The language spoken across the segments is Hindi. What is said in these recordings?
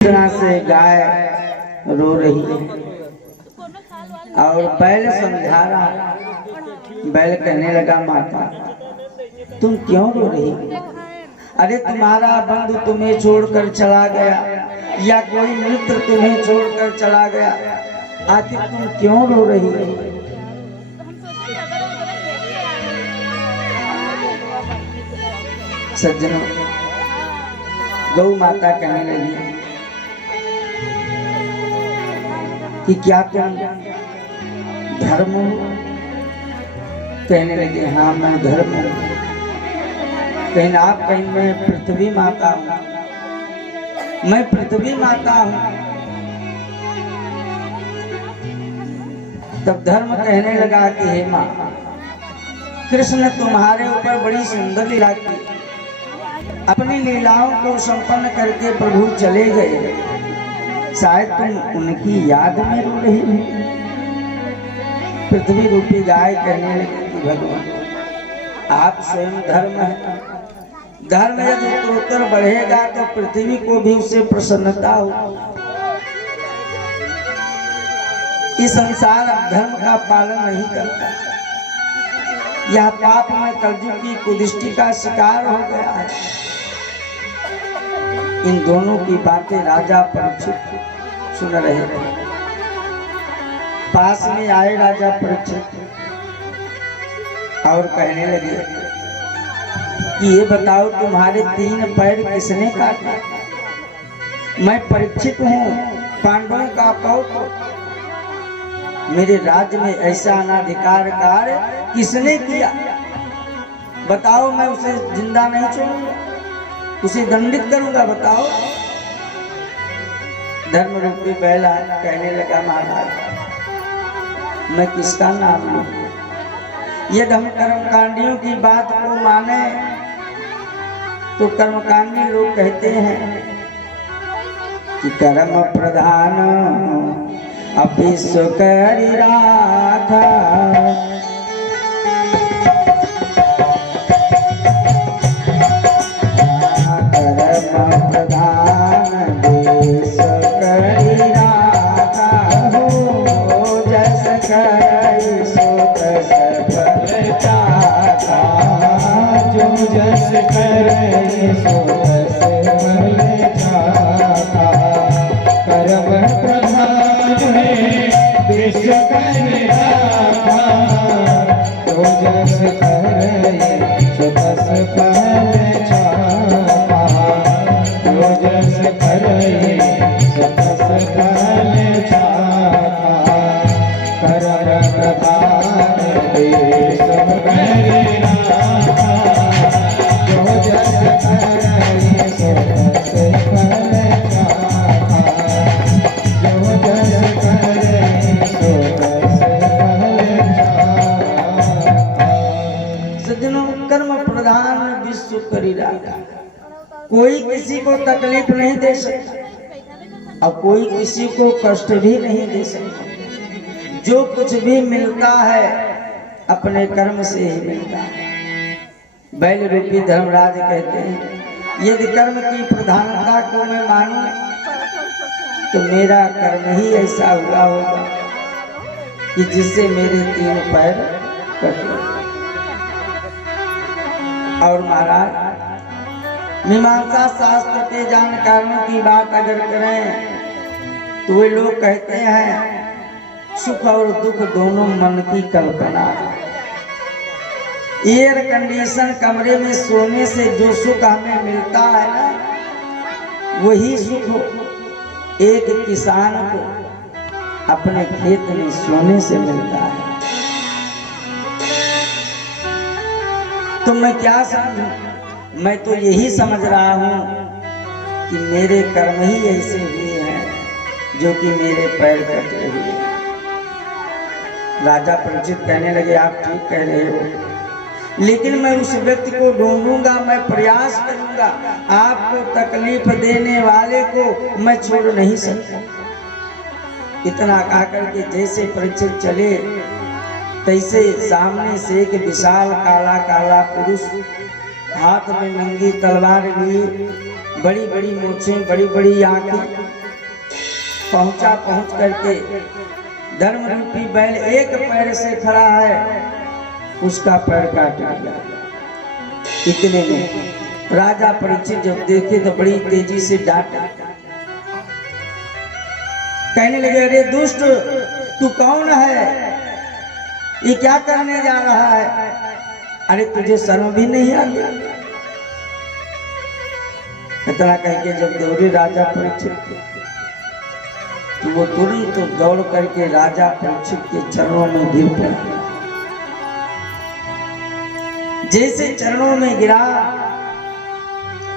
तरह से गाय रो रही है और बैल समझा रहा। बैल कहने लगा, माता तुम क्यों रो रही? अरे तुम्हारा बंधु तुम्हें छोड़कर चला गया या कोई मित्र तुम्हें छोड़कर चला गया, आखिर तुम क्यों रो रही हो? सज्जनों, गौ माता कहने लगी कि क्या तुम धर्म हो? कहने लगे, हाँ मैं धर्म हूं। कहीं आप कहीं मैं पृथ्वी माता हूं, मैं पृथ्वी माता हूं। तब धर्म कहने लगा कि हे मां, कृष्ण तुम्हारे ऊपर बड़ी सुंदर लीला की, अपनी लीलाओं को संपन्न करके प्रभु चले गए, शायद तुम उनकी याद में रो रही हो। पृथ्वी रूपी गाय कहने लगी कि भगवान आप स्वयं धर्म है, धर्म यदि उत्तरोत्तर बढ़ेगा तो पृथ्वी को भी उससे प्रसन्नता हो। इस संसार धर्म का पालन नहीं करता, यह पाप में कलयुग की कुदृष्टि का शिकार हो गया है। इन दोनों की बातें राजा परीक्षित सुन रहे थे। पास में आए राजा परीक्षित और कहने लगे कि ये बताओ तुम्हारे 3 पैर किसने काटा? मैं परीक्षित हूँ, पांडवों का पौत्र, मेरे राज्य में ऐसा अनाधिकार कार्य किसने किया? बताओ, मैं उसे जिंदा नहीं छोड़ूंगा, उसे दंडित करूंगा, बताओ। धर्म रूपी बैला कहने लगा, महाराज मैं किसका नाम लूं? यदि हम कर्मकांडियों की बात को माने तो कर्मकांडी लोग कहते हैं कि कर्म प्रधान अपि सुकरि राखा, कोई किसी को तकलीफ नहीं दे सकता और कोई किसी को कष्ट भी नहीं दे सकता। जो कुछ भी मिलता है अपने कर्म से ही मिलता है। बैल रूपी धर्मराज कहते हैं, यदि कर्म की प्रधानता को मैं मानूं तो मेरा कर्म ही ऐसा हुआ होगा कि जिससे मेरे 3 पैर कट गए। और महाराज, मीमांसा शास्त्र के जानकारों की बात अगर करें तो वे लोग कहते हैं सुख और दुख दोनों मन की कल्पना है। एयर कंडीशन कमरे में सोने से जो सुख हमें मिलता है ना, वही सुख एक किसान को अपने खेत में सोने से मिलता है। तो मैं क्या समझूं? मैं तो यही समझ रहा हूं कि मेरे कर्म ही ऐसे हुए हैं जो कि मेरे पैर कट रहे हैं। राजा परीक्षित कहने लगे, आप ठीक कह रहे हो, लेकिन मैं उस व्यक्ति को ढूंढूंगा, मैं प्रयास करूंगा, आपको तकलीफ देने वाले को मैं छोड़ नहीं सकता। इतना कहकर के जैसे परीक्षित चले, तैसे सामने से एक विशाल काला काला पुरुष हाथ में नंगी तलवार लिए, बड़ी बड़ी मूछें, बड़ी बड़ी आंखें, पहुंच करके धर्म रूपी बैल एक पैर से खड़ा है, उसका पैर काट दिया। इतने में राजा परीक्षित जब देखे तो बड़ी तेजी से डांटा, कहने लगे, अरे दुष्ट, तू कौन है? ये क्या करने जा रहा है? अरे तुझे शर्म भी नहीं आती? इतना कह के जब दौड़े राजा परीक्षित तो वो तुरंत तो दौड़ करके राजा परीक्षित के चरणों में गिर पड़ा। जैसे चरणों में गिरा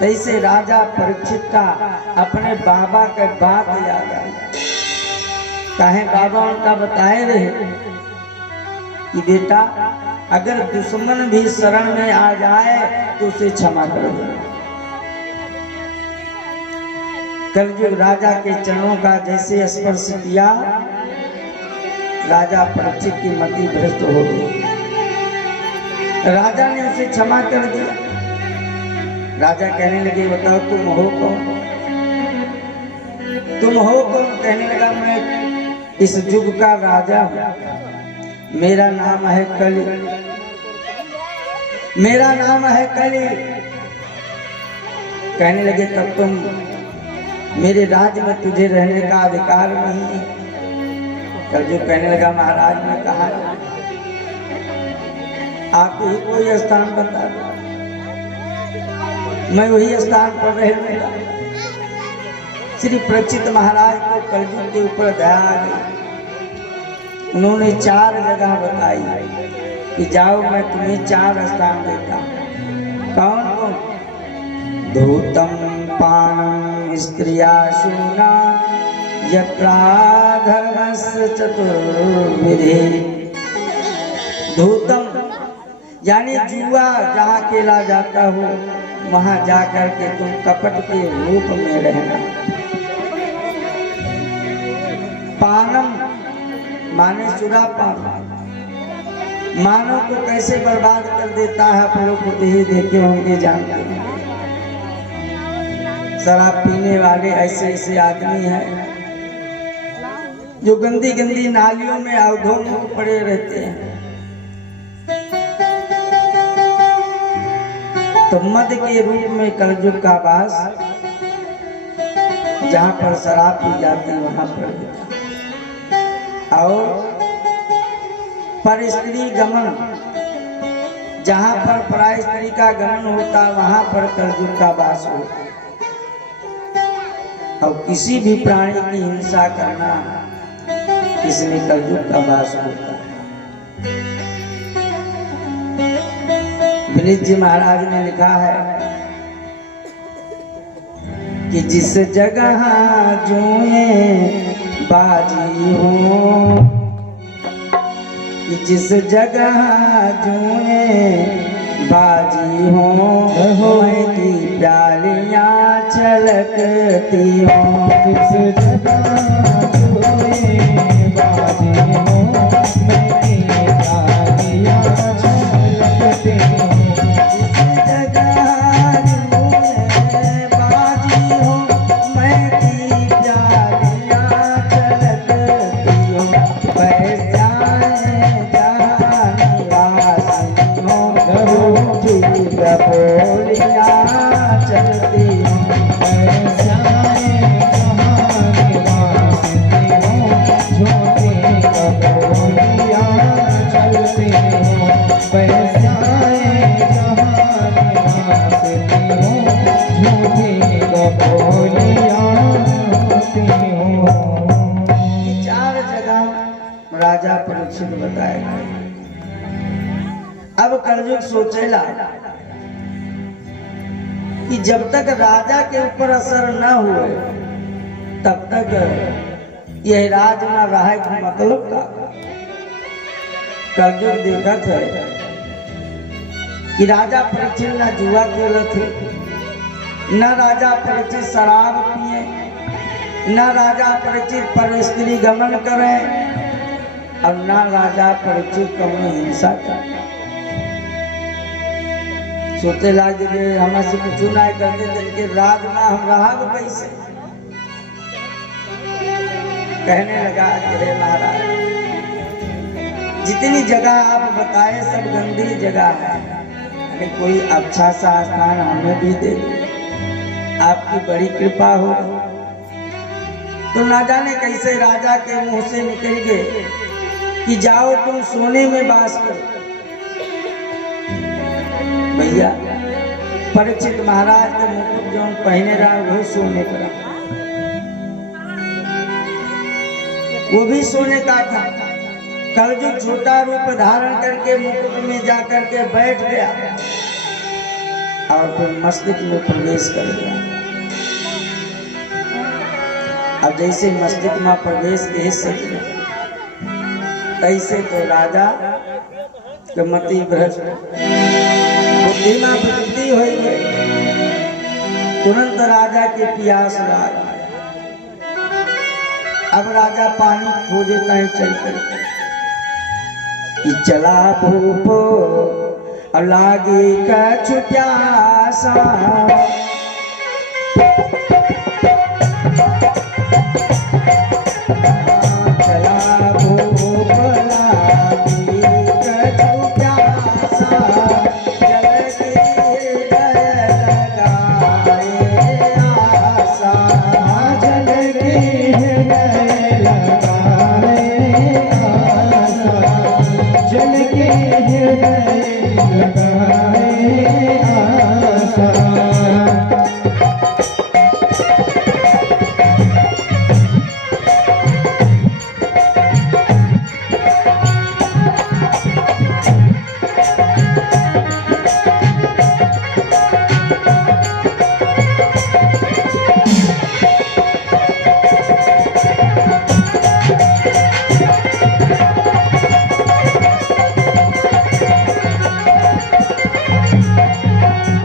तैसे राजा परीक्षित का अपने बाबा का बात याद आई। कहे बाबा उनका बताए रहे कि बेटा, अगर दुश्मन भी शरण में आ जाए तो उसे क्षमा कर दो। कलयुग राजा के चरणों का जैसे स्पर्श किया, राजा परीक्षित की मति भ्रष्ट हो गई। राजा ने उसे क्षमा कर दिया। राजा कहने लगे, बताओ तुम हो कौन? तुम हो कौन? कहने लगा, मैं इस युग का राजा हूं, मेरा नाम है कली, मेरा नाम है कली। कहने लगे, तब तुम मेरे राज्य में तुझे रहने का अधिकार नहीं है। कलयुग कहने लगा, महाराज ने कहा आप ही कोई स्थान बता दो, मैं वही स्थान पर रहूंगा। श्री परीक्षित महाराज को कलयुग के ऊपर दया आ गई। उन्होंने 4 जगह बताई कि जाओ, मैं तुम्हें 4 स्थान देता हूं। कौन कौन? धूतम पानम स्त्रिया शूना यत्रा धर्मस्य चतुर्विधि। धूतम यानी जुआ जहाँ खेला जाता हो, वहां जाकर के तुम कपट के रूप में रहना। पानम माने सुरापान, मानव को कैसे बर्बाद कर देता है, आप लोग खुद ही देखे होंगे, जानते हैं। शराब पीने वाले ऐसे ऐसे आदमी हैं जो गंदी गंदी नालियों में अवधों में पड़े रहते हैं। तो मद के रूप में कलयुग का वास, जहाँ पर शराब पी जाती है वहां पर, और पर स्त्री गमन, जहाँ पर पराय स्त्री का गमन होता वहां पर कलयुग का वास होता। और किसी भी प्राणी की हिंसा करना, इसमें कलयुग का वास होता है। विनीत जी महाराज ने लिखा है कि जिस जगह जुए बाजी हो, कि जिस जगह जुए बाजी हो, मैं की प्यालियां छलकती हो। जिस जगह जुए बाजी हो, मैं की प्यालियां छलकती हो। राजा परीक्षित बताएगा। अब कलयुग सोचेला कि जब तक राजा के ऊपर असर न हुए तब तक यह राज न रहा कि मतलब का। कलयुग देखत है कि राजा परीक्षित न जुआ खेलत थे, न राजा परीक्षित शराब पिए, न राजा परीक्षित पर स्त्री गमन करे, और ना राजा परीक्षित कौन हिंसा कर। सोते लागे हमसे कुछ ना करते थे कि राज ना हम रहा कैसे। कहने लगा कि हे महाराज, जितनी जगह आप बताए सब गंदी जगह है, अरे कोई अच्छा सा स्थान हमें भी दे दो, आपकी बड़ी कृपा हो। तो ना जाने कैसे राजा के मुंह से निकल गए कि जाओ तुम सोने में वास करो। भैया परीक्षित महाराज के मुकुट जो पहने रहा वो सोने का, वो भी सोने का था। कल जो छोटा रूप धारण करके मुकुट में जाकर के बैठ गया और फिर मस्तिष्क में प्रवेश कर गया। अब जैसे मस्तिष्क में प्रवेश के सके तैसे तो राजा के मति भ्रष्ट, बुद्धि में वृद्धि हो गई। तुरंत राजा के प्यास लगा। अब राजा पानी खोजे कहीं चल कर कि चला भूपो और लागी कछु प्यासा।